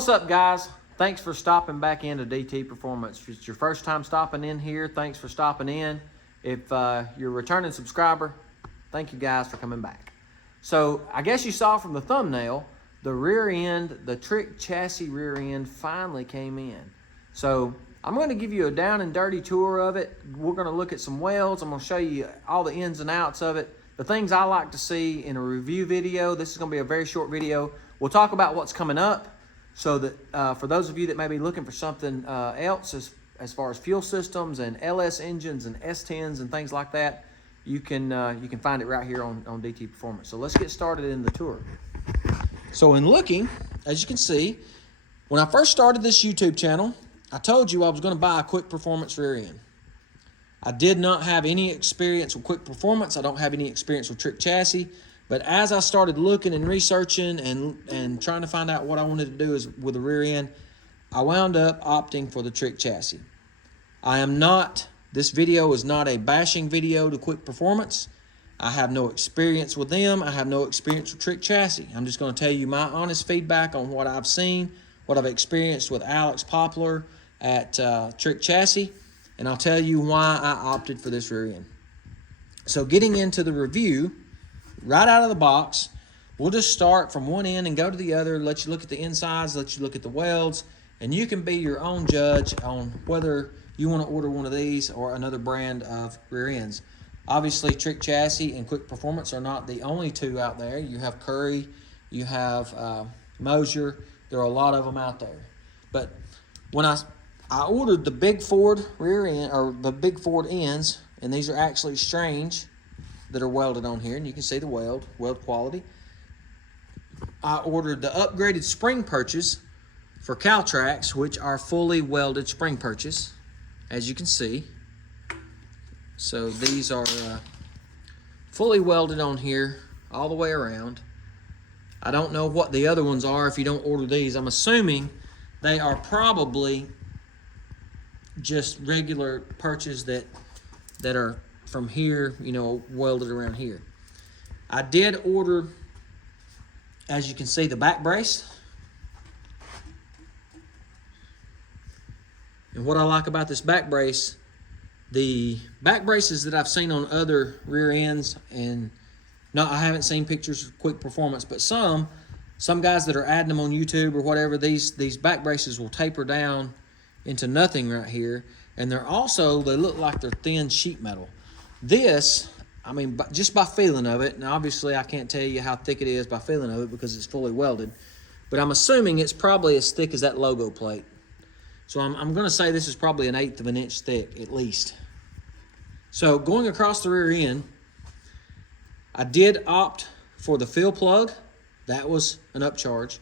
What's up, guys? Thanks for stopping back into DT Performance. If it's your first time stopping in here, thanks for stopping in. If you're a returning subscriber, thank you guys for coming back. So I guess you saw from the thumbnail, the rear end, the trick chassis rear end finally came in. So I'm going to give you a down and dirty tour of it. We're going to look at some welds. I'm going to show you all the ins and outs of it. The things I like to see in a review video. This is going to be a very short video. We'll talk about what's coming up, so that for those of you that may be looking for something else as far as fuel systems and LS engines and S10s and things like that, you can find it right here on DT Performance. So let's get started in the tour. So in looking, as you can see, when I first started this YouTube channel, I told you I was going to buy a quick performance rear end. I did not have any experience with quick performance. I don't have any experience with trick chassis. But as I started looking and researching and trying to find out what I wanted to do with the rear end, I wound up opting for the trick chassis. This video is not a bashing video to quick performance. I have no experience with them. I have no experience with trick chassis. I'm just going to tell you my honest feedback on what I've seen, what I've experienced with Alex Poplar at Trick Chassis, and I'll tell you why I opted for this rear end. So getting into the review, right out of the box, we'll just start from one end and go to the other, let you look at the insides, let you look at the welds, and you can be your own judge on whether you want to order one of these or another brand of rear ends. Obviously, Trick Chassis and Quick Performance are not the only two out there. You have Curry, you have Mosier. There are a lot of them out there. But when I ordered the big Ford rear end, or the big Ford ends, and these are actually Strange that are welded on here, and you can see the weld quality. I ordered the upgraded spring Perches for Caltrax, which are fully welded spring Perches, as you can see. So these are fully welded on here all the way around. I don't know what the other ones are if you don't order these. I'm assuming they are probably just regular Perches that are from here, you know, welded around here. I did order, as you can see, the back brace. And what I like about this back brace, the back braces that I've seen on other rear ends, and I haven't seen pictures of Quick Performance, but some guys that are adding them on YouTube or whatever, these back braces will taper down into nothing right here. And they look like they're thin sheet metal. This, I mean, just by feeling of it, and obviously I can't tell you how thick it is by feeling of it because it's fully welded, but I'm assuming it's probably as thick as that logo plate. So I'm going to say this is probably 1/8 of an inch thick at least. So going across the rear end, I did opt for the fill plug. That was an upcharge.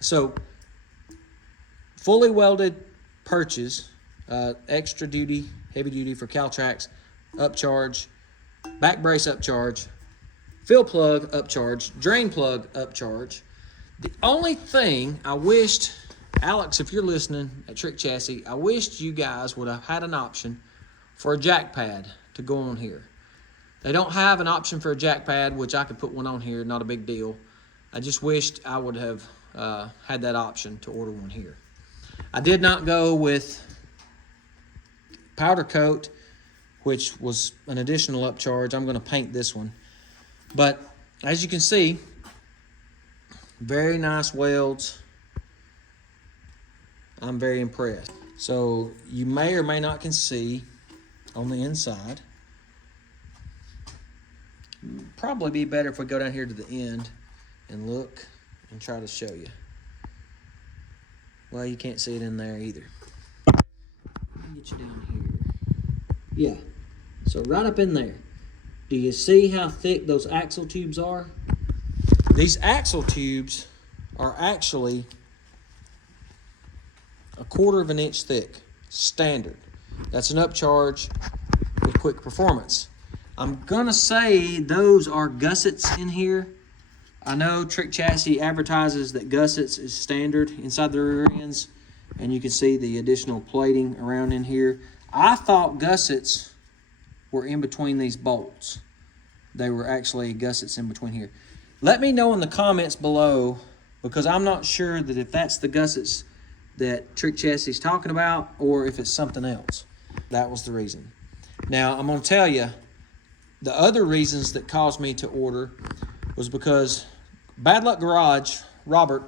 So fully welded Perches, extra duty, heavy duty for Caltrax, upcharge, back brace upcharge, fill plug upcharge, drain plug upcharge. The only thing I wished, Alex, if you're listening at Trick Chassis, I wished you guys would have had an option for a jack pad to go on here. They don't have an option for a jack pad, which I could put one on here, not a big deal. I just wished I would have had that option to order one here. I did not go with powder coat, which was an additional upcharge. I'm going to paint this one. But as you can see, very nice welds. I'm very impressed. So you may or may not can see on the inside. Probably be better if we go down here to the end and look and try to show you. Well, you can't see it in there either. Let me get you down here. Yeah, so right up in there. Do you see how thick those axle tubes are? These axle tubes are actually 1/4 of an inch thick, standard. That's an upcharge with Quick Performance. I'm gonna say those are gussets in here. I know Trick Chassis advertises that gussets is standard inside the rear ends, and you can see the additional plating around in here. I thought gussets were in between these bolts. They were actually gussets in between here. Let me know in the comments below because I'm not sure that if that's the gussets that Trick Chassis is talking about or if it's something else. That was the reason. Now, I'm going to tell you, the other reasons that caused me to order was because Bad Luck Garage, Robert,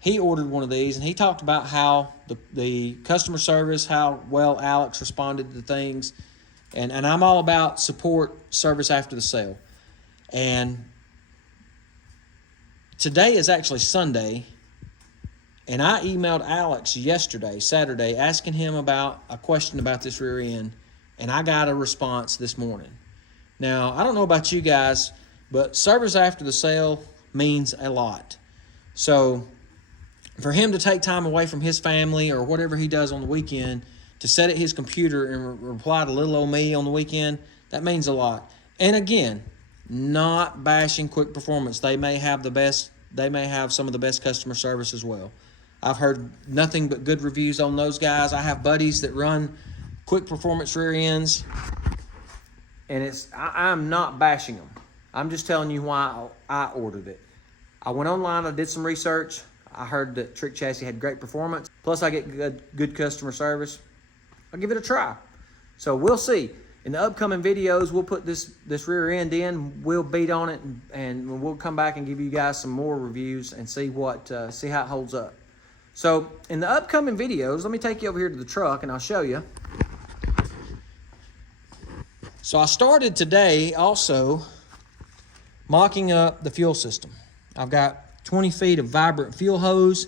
he ordered one of these, and he talked about how the customer service, how well Alex responded to things. And I'm all about support service after the sale. And today is actually Sunday, and I emailed Alex yesterday, Saturday, asking him about a question about this rear end, and I got a response this morning. Now, I don't know about you guys, but service after the sale means a lot. So for him to take time away from his family or whatever he does on the weekend to sit at his computer and reply to little old me on the weekend, that means a lot. And again, not bashing Quick Performance. They may have some of the best customer service as well. I've heard nothing but good reviews on those guys. I have buddies that run Quick Performance rear ends, and I'm not bashing them. I'm just telling you why I ordered it. I went online, I did some research. I heard that Trick Chassis had great performance. Plus, I get good customer service. I'll give it a try. So we'll see. In the upcoming videos, we'll put this rear end in. We'll beat on it, and we'll come back and give you guys some more reviews and see how it holds up. So in the upcoming videos, let me take you over here to the truck, and I'll show you. So I started today also mocking up the fuel system. I've got 20 feet of vibrant fuel hose.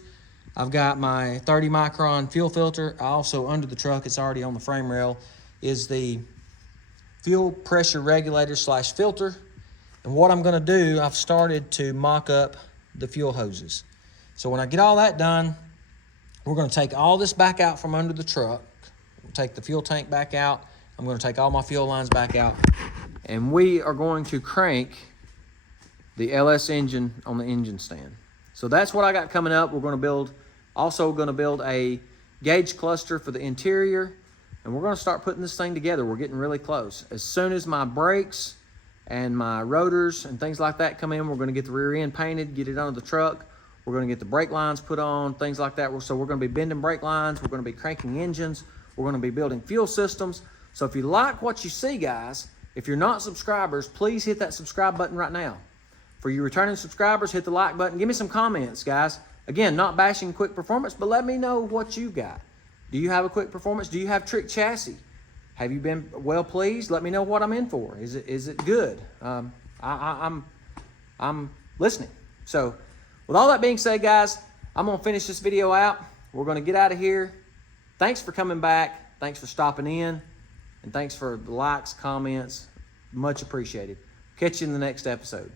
I've got my 30 micron fuel filter. I also, under the truck, it's already on the frame rail, is the fuel pressure regulator / filter. And what I'm gonna do, I've started to mock up the fuel hoses. So when I get all that done, we're gonna take all this back out from under the truck. We'll take the fuel tank back out. I'm gonna take all my fuel lines back out. And we are going to crank the LS engine on the engine stand. So that's what I got coming up. We're also gonna build a gauge cluster for the interior, and we're gonna start putting this thing together. We're getting really close. As soon as my brakes and my rotors and things like that come in, we're gonna get the rear end painted, get it under the truck. We're gonna get the brake lines put on, things like that. So we're gonna be bending brake lines. We're gonna be cranking engines. We're gonna be building fuel systems. So if you like what you see, guys, if you're not subscribers, please hit that subscribe button right now. For you returning subscribers, hit the like button. Give me some comments, guys. Again, not bashing Quick Performance, but let me know what you got. Do you have a Quick Performance? Do you have Trick Chassis? Have you been well pleased? Let me know what I'm in for. Is it good? I'm listening. So with all that being said, guys, I'm going to finish this video out. We're going to get out of here. Thanks for coming back. Thanks for stopping in. And thanks for the likes, comments. Much appreciated. Catch you in the next episode.